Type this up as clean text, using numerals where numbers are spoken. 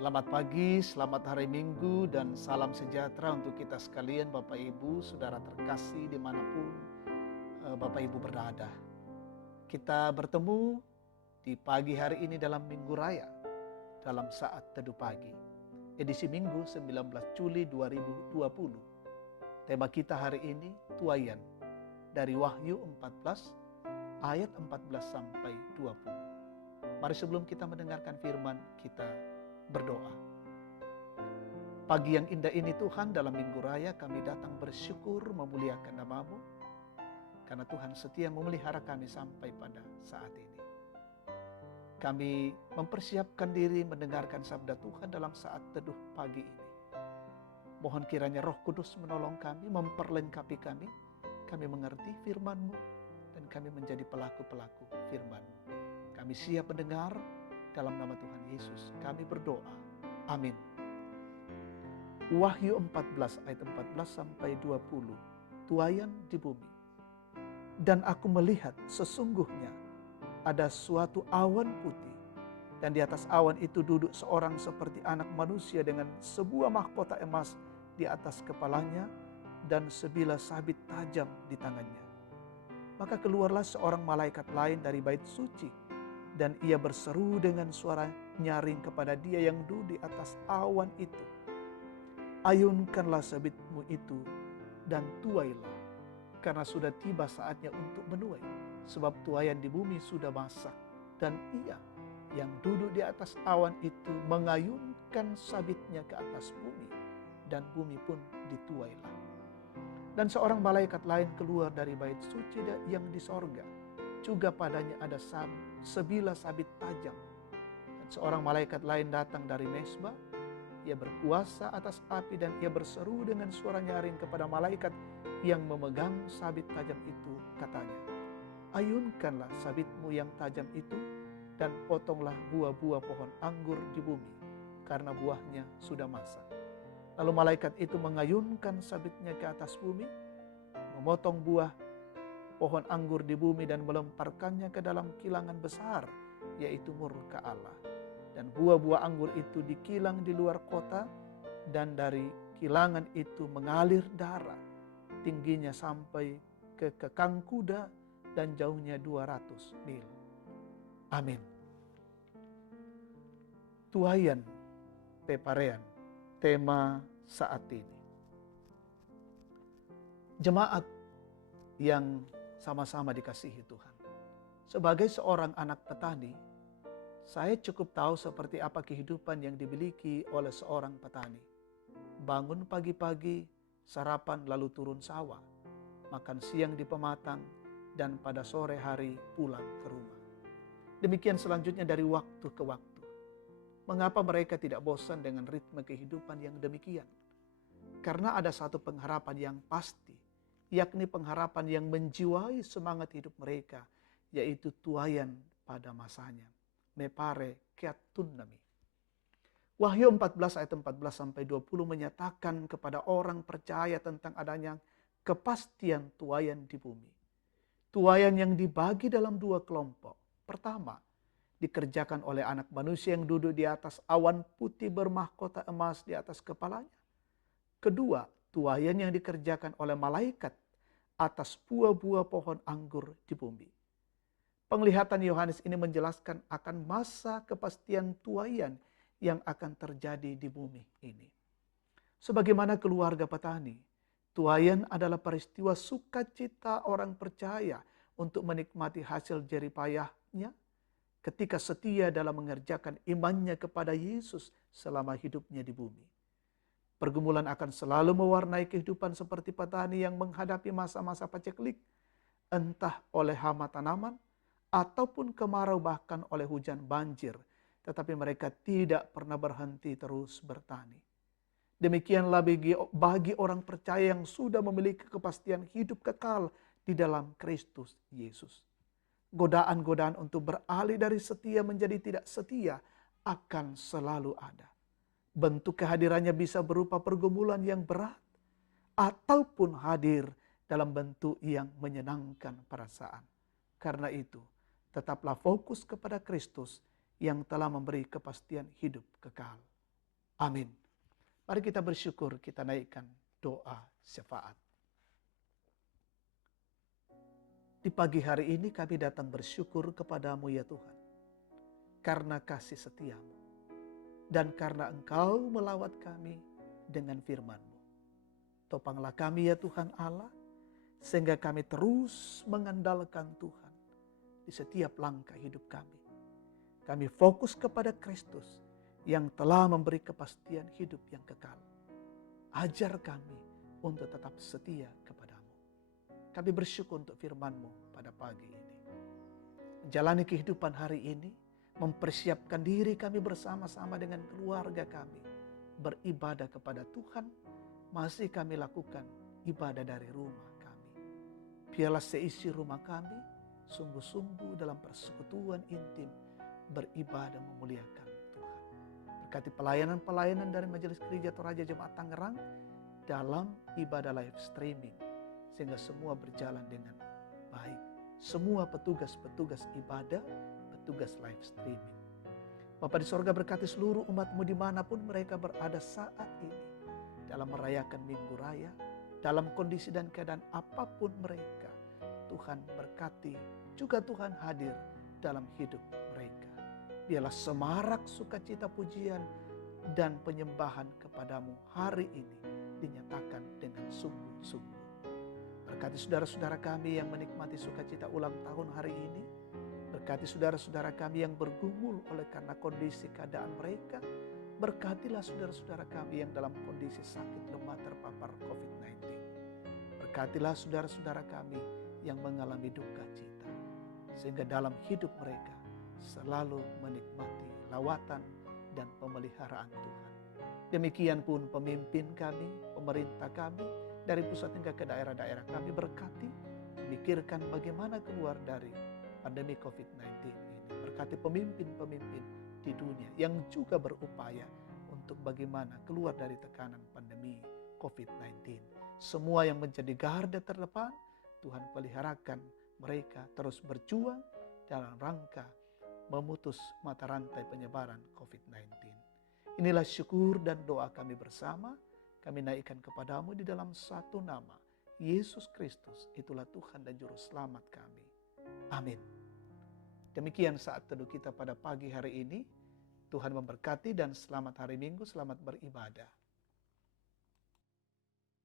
Selamat pagi, selamat hari Minggu, dan salam sejahtera untuk kita sekalian, Bapak Ibu, Saudara terkasih dimanapun Bapak Ibu berada. Kita bertemu di pagi hari ini dalam Minggu Raya, dalam saat teduh pagi. Edisi Minggu 19 Juli 2020. Tema kita hari ini, tuaian, dari Wahyu 14, ayat 14 sampai 20. Mari sebelum kita mendengarkan firman, kita berdoa. Pagi yang indah ini Tuhan, dalam Minggu Raya kami datang bersyukur memuliakan nama-Mu, karena Tuhan setia memelihara kami sampai pada saat ini. Kami mempersiapkan diri mendengarkan sabda Tuhan dalam saat teduh pagi ini. Mohon kiranya Roh Kudus menolong kami, memperlengkapi kami mengerti firman-Mu, dan kami menjadi pelaku-pelaku firman-Mu. Kami siap mendengar. Dalam nama Tuhan Yesus kami berdoa. Amin. Wahyu 14 ayat 14 sampai 20. Tuaian di bumi. Dan aku melihat sesungguhnya ada suatu awan putih, dan di atas awan itu duduk seorang seperti anak manusia dengan sebuah mahkota emas di atas kepalanya dan sebilah sabit tajam di tangannya. Maka keluarlah seorang malaikat lain dari bait suci, dan ia berseru dengan suara nyaring kepada dia yang duduk di atas awan itu. Ayunkanlah sabitmu itu dan tuailah, karena sudah tiba saatnya untuk menuai. Sebab tuaian di bumi sudah masak. Dan ia yang duduk di atas awan itu mengayunkan sabitnya ke atas bumi, dan bumi pun dituailah. Dan seorang malaikat lain keluar dari bait suci yang di sorga. Juga padanya ada sebilah sabit tajam. Dan seorang malaikat lain datang dari mesbah. Ia berkuasa atas api, dan ia berseru dengan suara nyaring kepada malaikat yang memegang sabit tajam itu, katanya, ayunkanlah sabitmu yang tajam itu, dan potonglah buah-buah pohon anggur di bumi, karena buahnya sudah masak. Lalu malaikat itu mengayunkan sabitnya ke atas bumi, memotong buah pohon anggur di bumi dan melemparkannya ke dalam kilangan besar, yaitu murka Allah. Dan buah-buah anggur itu dikilang di luar kota, dan dari kilangan itu mengalir darah, tingginya sampai ke kekang kuda dan jauhnya 200 mil. Amin. Tuaian peparean, tema saat ini. Jemaat yang sama-sama dikasihi Tuhan. Sebagai seorang anak petani, saya cukup tahu seperti apa kehidupan yang dimiliki oleh seorang petani. Bangun pagi-pagi, sarapan lalu turun sawah, makan siang di pematang, dan pada sore hari pulang ke rumah. Demikian selanjutnya dari waktu ke waktu. Mengapa mereka tidak bosan dengan ritme kehidupan yang demikian? Karena ada satu pengharapan yang pasti, yakni pengharapan yang menjiwai semangat hidup mereka, yaitu tuaian pada masanya. Mepare keatunnami. Wahyu 14 ayat 14 sampai 20 menyatakan kepada orang percaya tentang adanya kepastian tuaian di bumi. Tuaian yang dibagi dalam dua kelompok. Pertama, dikerjakan oleh anak manusia yang duduk di atas awan putih bermahkota emas di atas kepalanya. Kedua, tuaian yang dikerjakan oleh malaikat atas buah-buah pohon anggur di bumi. Penglihatan Yohanes ini menjelaskan akan masa kepastian tuaian yang akan terjadi di bumi ini. Sebagaimana keluarga petani, tuaian adalah peristiwa sukacita orang percaya untuk menikmati hasil jeripayahnya ketika setia dalam mengerjakan imannya kepada Yesus selama hidupnya di bumi. Pergumulan akan selalu mewarnai kehidupan seperti petani yang menghadapi masa-masa paceklik, entah oleh hama tanaman, ataupun kemarau, bahkan oleh hujan banjir. Tetapi mereka tidak pernah berhenti terus bertani. Demikianlah bagi orang percaya yang sudah memiliki kepastian hidup kekal di dalam Kristus Yesus. Godaan-godaan untuk beralih dari setia menjadi tidak setia akan selalu ada. Bentuk kehadirannya bisa berupa pergumulan yang berat, ataupun hadir dalam bentuk yang menyenangkan perasaan. Karena itu, tetaplah fokus kepada Kristus yang telah memberi kepastian hidup kekal. Amin. Mari kita bersyukur, kita naikkan doa syafaat. Di pagi hari ini kami datang bersyukur kepadamu ya Tuhan, karena kasih setiamu, dan karena Engkau melawat kami dengan firman-Mu. Topanglah kami ya Tuhan Allah, sehingga kami terus mengandalkan Tuhan di setiap langkah hidup kami. Kami fokus kepada Kristus yang telah memberi kepastian hidup yang kekal. Ajar kami untuk tetap setia kepadamu. Kami bersyukur untuk firman-Mu pada pagi ini. Menjalani kehidupan hari ini, mempersiapkan diri kami bersama-sama dengan keluarga kami. Beribadah kepada Tuhan, masih kami lakukan ibadah dari rumah kami. Biarlah seisi rumah kami sungguh-sungguh dalam persekutuan intim, beribadah memuliakan Tuhan. Berkati pelayanan-pelayanan dari Majelis Gereja Toraja Jemaat Tangerang dalam ibadah live streaming, sehingga semua berjalan dengan baik. Semua petugas-petugas ibadah, petugas live streaming. Bapa di sorga, berkati seluruh umat-Mu dimanapun mereka berada saat ini, dalam merayakan Minggu Raya, dalam kondisi dan keadaan apapun mereka. Tuhan berkati, juga Tuhan hadir dalam hidup mereka. Biarlah semarak sukacita pujian dan penyembahan kepadamu hari ini dinyatakan dengan sungguh-sungguh. Berkati saudara-saudara kami yang menikmati sukacita ulang tahun hari ini. Berkati saudara-saudara kami yang bergumul oleh karena kondisi keadaan mereka. Berkatilah saudara-saudara kami yang dalam kondisi sakit lemah terpapar COVID-19. Berkatilah saudara-saudara kami yang mengalami duka cita. Sehingga dalam hidup mereka selalu menikmati lawatan dan pemeliharaan Tuhan. Demikian pun pemimpin kami, pemerintah kami, dari pusat hingga ke daerah-daerah kami berkati, memikirkan bagaimana keluar dari pandemi COVID-19 ini. Berkati pemimpin-pemimpin di dunia yang juga berupaya untuk bagaimana keluar dari tekanan pandemi COVID-19. Semua yang menjadi garda terdepan, Tuhan peliharakan mereka terus berjuang dalam rangka memutus mata rantai penyebaran COVID-19. Inilah syukur dan doa kami bersama. Kami naikkan kepadamu di dalam satu nama, Yesus Kristus. Itulah Tuhan dan Juru Selamat kami. Amin. Demikian saat teduh kita pada pagi hari ini. Tuhan memberkati dan selamat hari Minggu, selamat beribadah.